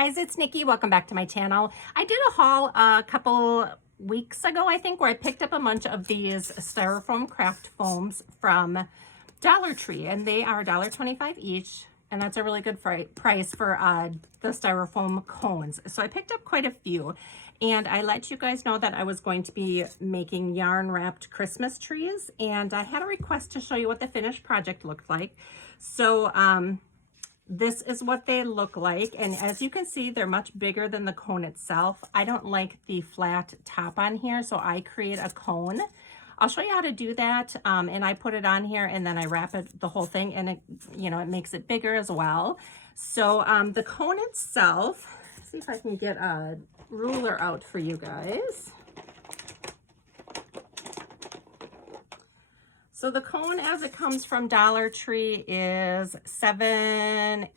guys, it's Nikki. Welcome back to my channel. I did a haul a couple weeks ago, I think, where I picked up a bunch of these styrofoam craft foams from Dollar Tree, and they are $1.25 each, and that's a really good price for the styrofoam cones. So I picked up quite a few, and I let you guys know that I was going to be making yarn wrapped Christmas trees, and I had a request to show you what the finished project looked like. So this is what they look like, and as you can see, they're much bigger than the cone itself. I don't like the flat top on here, so I create a cone. I'll show you how to do that, and I put it on here, and then I wrap it, the whole thing, and it, you know, it makes it bigger as well. So the cone itself, let's see if I can get a ruler out for you guys. So the cone as it comes from Dollar Tree is 7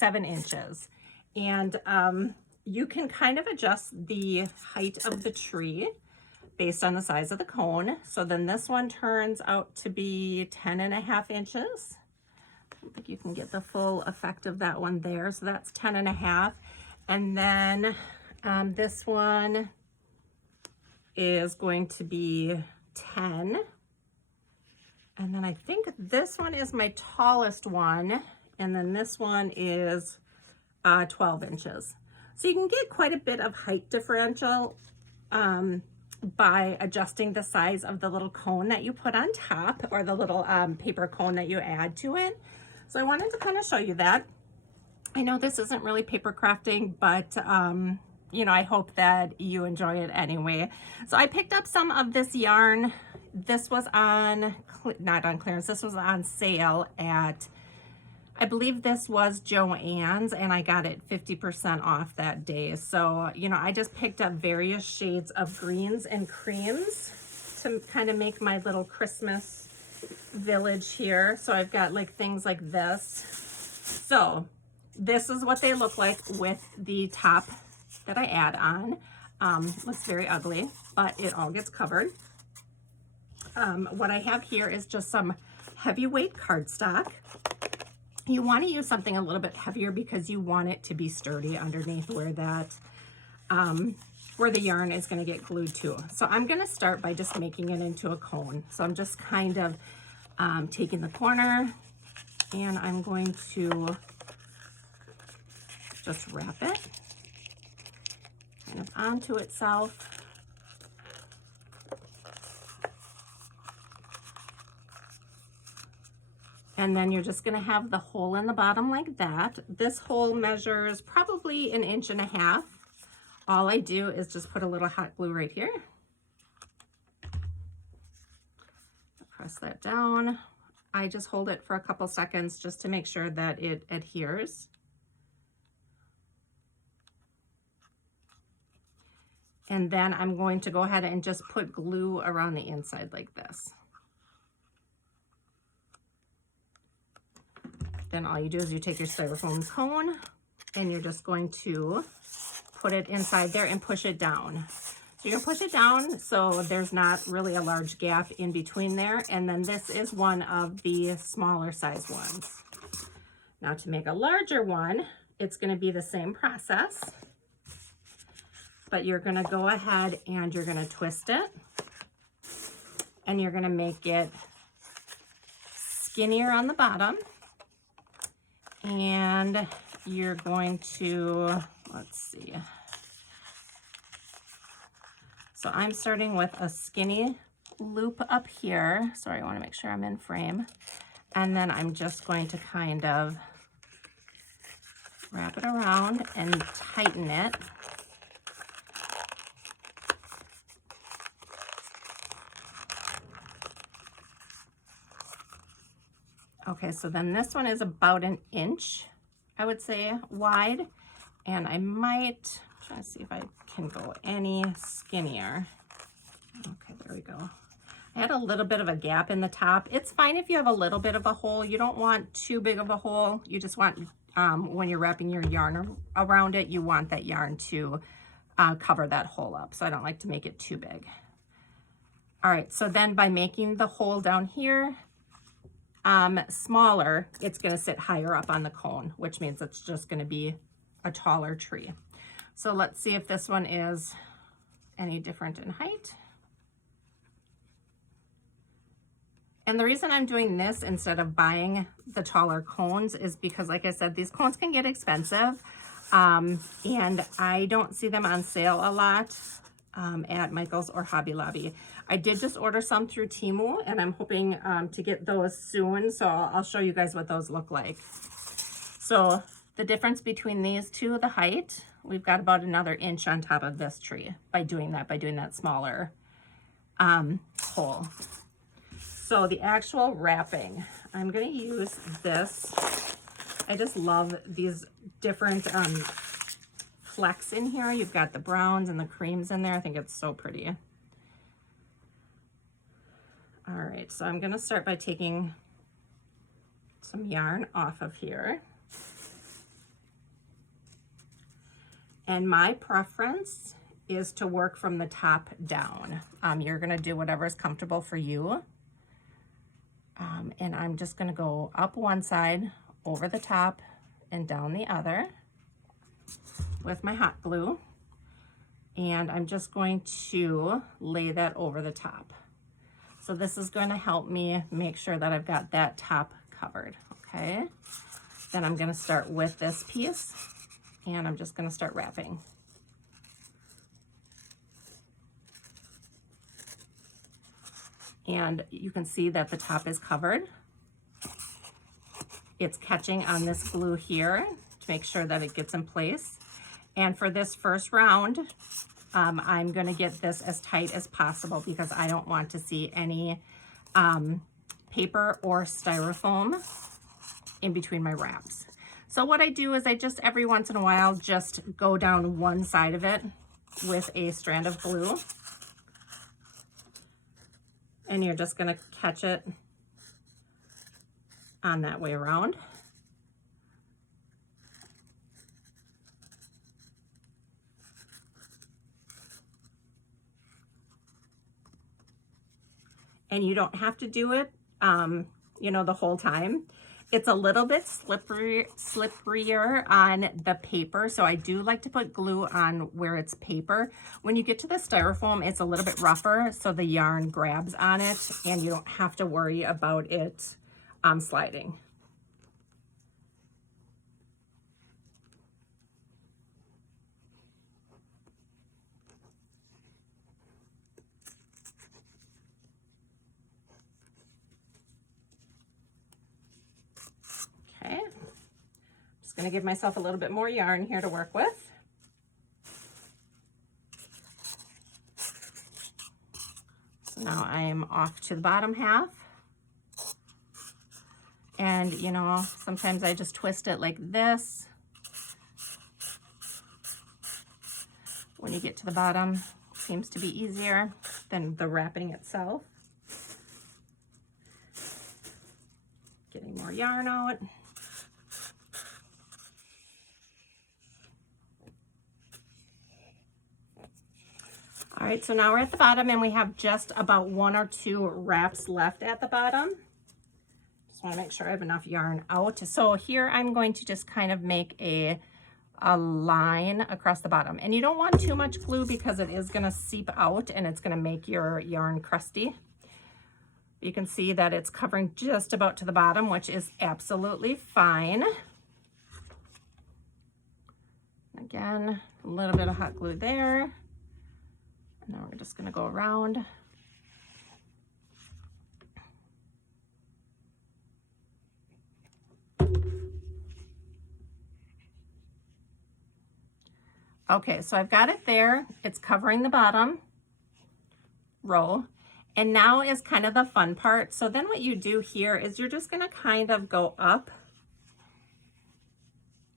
inches. And you can kind of adjust the height of the tree based on the size of the cone. So then this one turns out to be 10.5 inches. I don't think you can get the full effect of that one there. So that's 10.5. And then this one is going to be 10. And then I think this one is my tallest one. And then this one is 12 inches. So you can get quite a bit of height differential by adjusting the size of the little cone that you put on top, or the little paper cone that you add to it. So I wanted to kind of show you that. I know this isn't really paper crafting, but you know, I hope that you enjoy it anyway. So I picked up some of this yarn. This was on, not on clearance, this was on sale at, I believe this was Joann's, and I got it 50% off that day. So, you know, I just picked up various shades of greens and creams to kind of make my little Christmas village here. So I've got like things like this. So this is what they look like with the top that I add on. Looks very ugly, but it all gets covered. What I have here is just some heavyweight cardstock. You want to use something a little bit heavier because you want it to be sturdy underneath where that, where the yarn is going to get glued to. So I'm going to start by just making it into a cone. So I'm just kind of taking the corner, and I'm going to just wrap it kind of onto itself. And then you're just gonna have the hole in the bottom like that. This hole measures probably 1.5 inches. All I do is just put a little hot glue right here. Press that down. I just hold it for a couple seconds just to make sure that it adheres. And then I'm going to go ahead and just put glue around the inside like this. Then all you do is you take your styrofoam cone, and you're just going to put it inside there and push it down. So you're gonna push it down so there's not really a large gap in between there. And then this is one of the smaller size ones. Now to make a larger one, it's gonna be the same process, but you're gonna go ahead and you're gonna twist it, and you're gonna make it skinnier on the bottom. And you're going to, let's see. So I'm starting with a skinny loop up here. Sorry, I want to make sure I'm in frame. And then I'm just going to kind of wrap it around and tighten it. Okay, so then this one is about 1 inch, I would say, wide. And I might try to see if I can go any skinnier. Okay, there we go. I had a little bit of a gap in the top. It's fine if you have a little bit of a hole. You don't want too big of a hole. You just want, when you're wrapping your yarn around it, you want that yarn to cover that hole up. So I don't like to make it too big. All right, so then by making the hole down here smaller, it's going to sit higher up on the cone, which means it's just going to be a taller tree. So let's see if this one is any different in height. And the reason I'm doing this instead of buying the taller cones is because, like I said, these cones can get expensive. And I don't see them on sale a lot at Michael's or Hobby Lobby. I did just order some through Temu, and I'm hoping to get those soon. So I'll show you guys what those look like. So the difference between these two, the height, we've got about another inch on top of this tree by doing that smaller hole. So the actual wrapping, I'm going to use this. I just love these different flecks in here. You've got the browns and the creams in there. I think it's so pretty. All right, so I'm going to start by taking some yarn off of here. And my preference is to work from the top down. You're going to do whatever is comfortable for you. And I'm just going to go up one side, over the top, and down the other with my hot glue. And I'm just going to lay that over the top. So this is going to help me make sure that I've got that top covered, okay? Then I'm going to start with this piece, and I'm just going to start wrapping. And you can see that the top is covered. It's catching on this glue here to make sure that it gets in place. And for this first round, I'm gonna get this as tight as possible because I don't want to see any paper or styrofoam in between my wraps. So what I do is I just every once in a while just go down one side of it with a strand of glue. And you're just gonna catch it on that way around. And you don't have to do it, you know, the whole time. It's a little bit slipperier on the paper, so I do like to put glue on where it's paper. When you get to the styrofoam, it's a little bit rougher, so the yarn grabs on it, and you don't have to worry about it sliding. Okay, just gonna give myself a little bit more yarn here to work with. So now I am off to the bottom half. And you know, sometimes I just twist it like this. When you get to the bottom, it seems to be easier than the wrapping itself. Getting more yarn out. All right, so now we're at the bottom and we have just about 1 or 2 wraps left at the bottom. Just want to make sure I have enough yarn out. So here I'm going to just kind of make a line across the bottom. And you don't want too much glue because it is going to seep out and it's going to make your yarn crusty. You can see that it's covering just about to the bottom, which is absolutely fine. Again, a little bit of hot glue there. And now we're just going to go around. Okay, so I've got it there. It's covering the bottom row. And now is kind of the fun part. So then what you do here is you're just going to kind of go up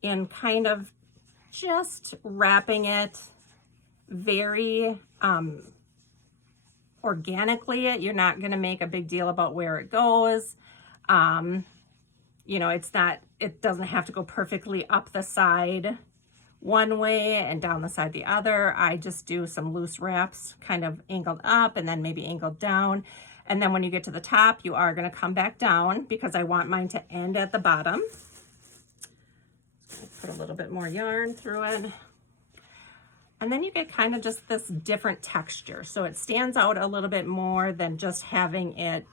and kind of just wrapping it very organically. You're not going to make a big deal about where it goes. You know, it doesn't have to go perfectly up the side one way and down the side the other. I just do some loose wraps, kind of angled up and then maybe angled down. And then when you get to the top, you are going to come back down because I want mine to end at the bottom. Put a little bit more yarn through it. And then you get kind of just this different texture. So it stands out a little bit more than just having it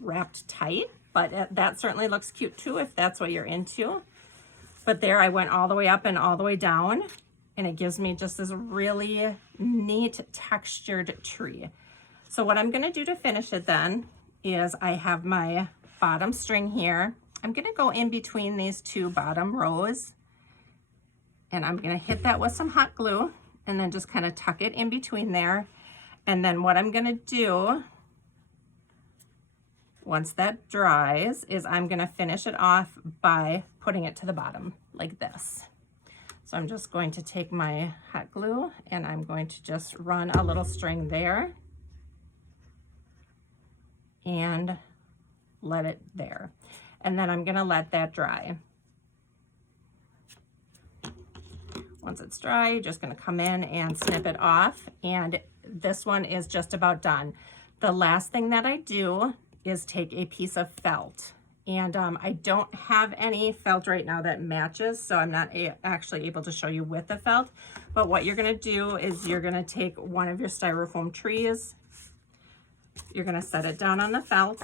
wrapped tight, but that certainly looks cute too if that's what you're into. But there I went all the way up and all the way down, and it gives me just this really neat textured tree. So what I'm gonna do to finish it then is I have my bottom string here. I'm gonna go in between these two bottom rows, and I'm gonna hit that with some hot glue and then just kind of tuck it in between there. And then what I'm gonna do, once that dries, is I'm gonna finish it off by putting it to the bottom like this. So I'm just going to take my hot glue and I'm going to just run a little string there and let it there. And then I'm gonna let that dry. Once it's dry, you're just gonna come in and snip it off, and this one is just about done. The last thing that I do is take a piece of felt, and I don't have any felt right now that matches, so I'm not actually able to show you with the felt. But what you're gonna do is you're gonna take one of your styrofoam trees, you're gonna set it down on the felt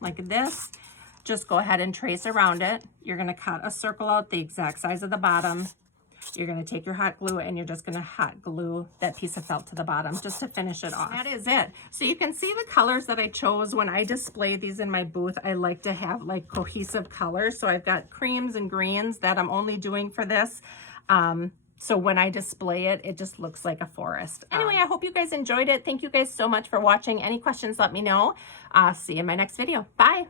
like this. Just go ahead and trace around it. You're gonna cut a circle out the exact size of the bottom. You're gonna take your hot glue and you're just gonna hot glue that piece of felt to the bottom just to finish it off. That is it. So you can see the colors that I chose when I display these in my booth. I like to have like cohesive colors. So I've got creams and greens that I'm only doing for this. So when I display it, it just looks like a forest. Anyway, I hope you guys enjoyed it. Thank you guys so much for watching. Any questions, let me know. See you in my next video. Bye.